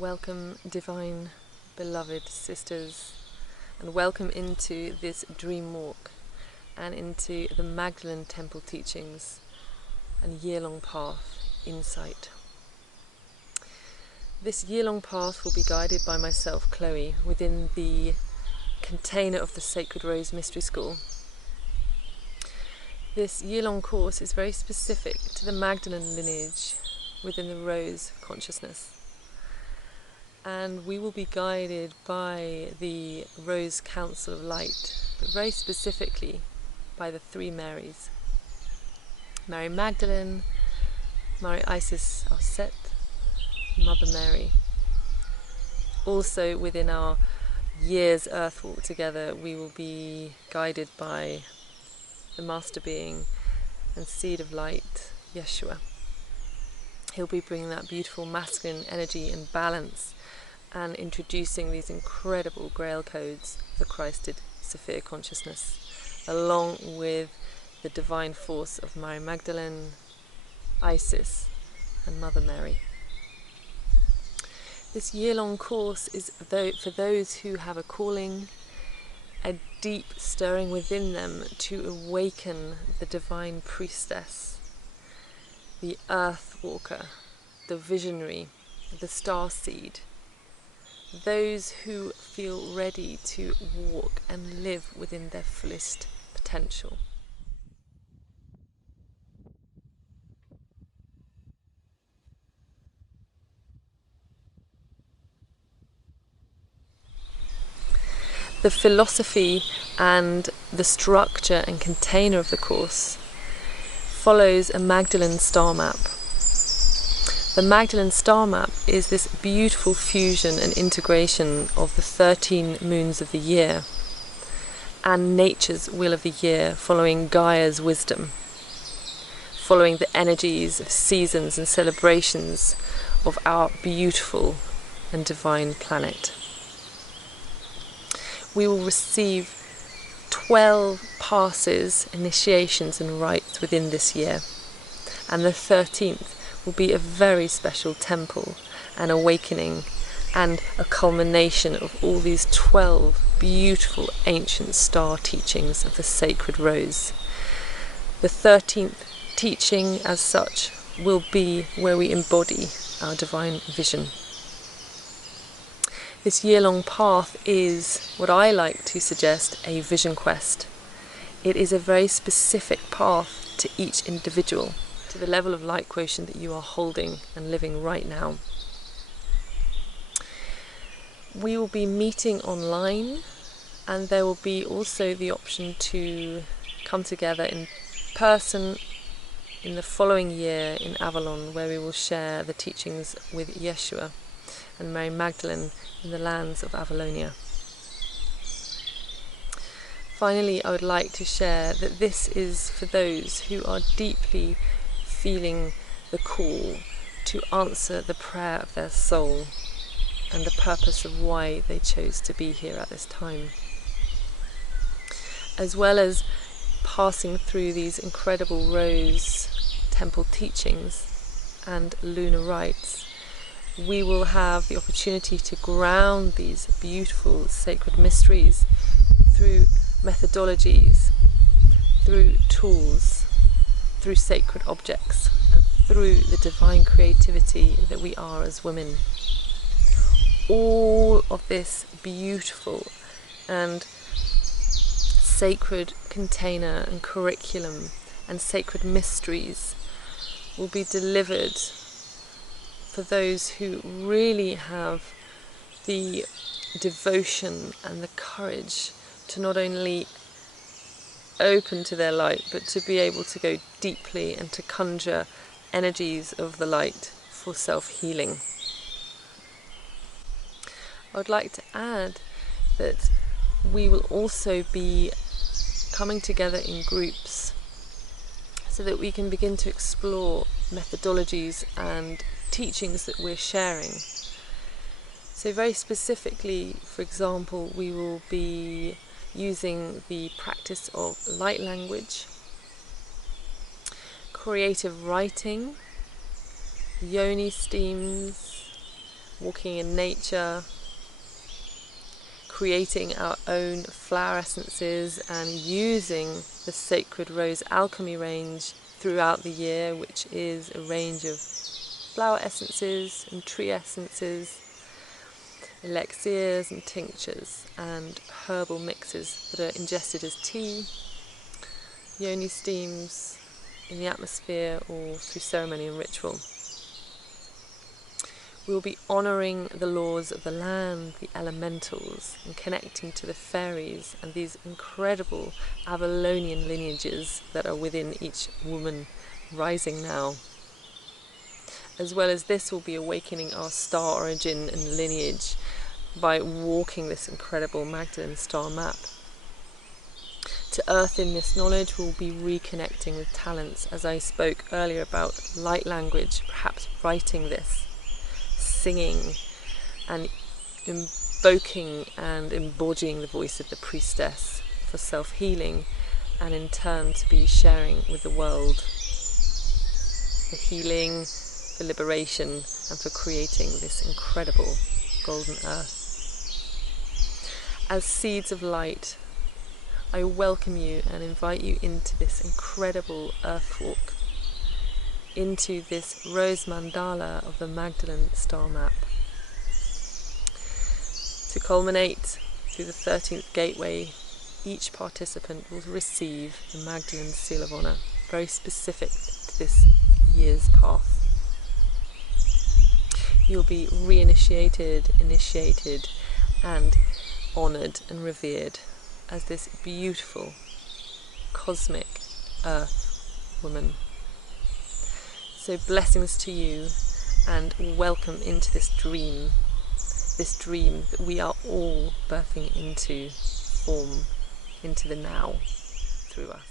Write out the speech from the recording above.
Welcome, divine, beloved sisters, and welcome into this dream walk and into the Magdalene Temple teachings and year-long path insight. This year-long path will be guided by myself, Chloe, within the container of the Sacred Rose Mystery School. This year-long course is very specific to the Magdalene lineage within the Rose consciousness. And we will be guided by the Rose Council of Light, but very specifically by the three Marys. Mary Magdalene, Mary Isis our Set, Mother Mary. Also within our year's earth walk together, we will be guided by the Master Being and Seed of Light, Yeshua. He'll be bringing that beautiful masculine energy and balance and introducing these incredible Grail codes of the Christed Sophia consciousness, along with the divine force of Mary Magdalene, Isis, and Mother Mary. This year-long course is for those who have a calling, a deep stirring within them to awaken the divine priestess, the earth walker, the visionary, the star seed. Those who feel ready to walk and live within their fullest potential. The philosophy and the structure and container of the course follows a Magdalene star map. The Magdalene star map is this beautiful fusion and integration of the 13 moons of the year and nature's wheel of the year, following Gaia's wisdom, following the energies of seasons and celebrations of our beautiful and divine planet. We will receive 12 passes, initiations and rites within this year, and the 13th will be a very special temple, an awakening and a culmination of all these 12 beautiful ancient star teachings of the sacred rose. The 13th teaching as such will be where we embody our divine vision. This year-long path is what I like to suggest a vision quest. It is a very specific path to each individual, to the level of light quotient that you are holding and living right now. We will be meeting online, and there will be also the option to come together in person in the following year in Avalon, where we will share the teachings with Yeshua and Mary Magdalene in the lands of Avalonia. Finally, I would like to share that this is for those who are deeply feeling the call to answer the prayer of their soul and the purpose of why they chose to be here at this time, as well as passing through these incredible Rose Temple teachings and lunar rites. We will have the opportunity to ground these beautiful sacred mysteries through methodologies, through tools, through sacred objects, and through the divine creativity that we are as women. All of this beautiful and sacred container and curriculum and sacred mysteries will be delivered for those who really have the devotion and the courage to not only open to their light, but to be able to go deeply and to conjure energies of the light for self-healing. I would like to add that we will also be coming together in groups so that we can begin to explore methodologies and teachings that we're sharing. So very specifically, for example, we will be using the practice of light language, creative writing, yoni steams, walking in nature, creating our own flower essences and using the sacred Rose Alchemy range throughout the year, which is a range of flower essences and tree essences, elixirs and tinctures and herbal mixes that are ingested as tea, yoni steams in the atmosphere or through ceremony and ritual. We will be honouring the laws of the land, the elementals, and connecting to the fairies and these incredible Avalonian lineages that are within each woman rising now. As well as this, we'll be awakening our star origin and lineage by walking this incredible Magdalene star map. To earth in this knowledge, we'll be reconnecting with talents, as I spoke earlier about light language, perhaps writing this, singing and invoking and embodying the voice of the priestess for self-healing, and in turn to be sharing with the world the healing, the liberation, and for creating this incredible golden earth. As seeds of light, I welcome you and invite you into this incredible earth walk, into this rose mandala of the Magdalene star map, to culminate through the 13th Gateway. Each participant will receive the Magdalene Seal of Honour, very specific to this year's path. You'll be reinitiated, initiated and honoured and revered as this beautiful cosmic earth woman. So blessings to you and welcome into this dream that we are all birthing into form, into the now through us.